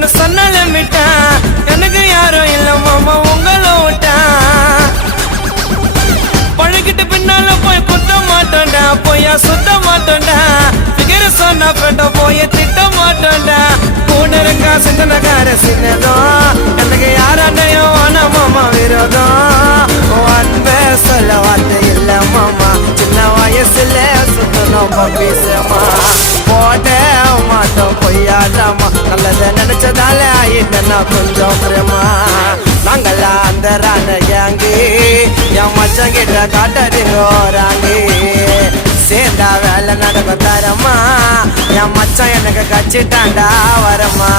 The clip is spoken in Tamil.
ஒன்னு சொன்னால விட்டா எனக்கு யாரும் இல்ல மாமா உங்களை விட்டா பழகிட்டு பின்னால போய் குத்த மாட்டோண்டா போயா சுத்த மாட்டோண்டா பிகர சொன்ன ஃப்ரெண்ட போய் திட்ட மாட்டோண்டா கூட இருக்கா சிந்தனக்கார சின்னதும் எனக்கு யாராண்டையும் ஆனா மாமா விரோதம் அன்பே சொல்ல வார்த்தை இல்ல மாமா சின்ன வயசுல சுத்தணும் பப்பீசமா போட மாட்டோம் பொய்யாடாமா நல்லத நினைச்சதால ஆயிட்டேன்னா கொஞ்சம் பிரேமா நாங்களா அந்த ராண கேங்கு என் மச்சம் கிட்ட காட்டாதீங்க ராங்கி சேர்ந்தா வேலை நடக்கும் தரமா என் மச்சம் எனக்கு கச்சிட்டாண்டா வரமா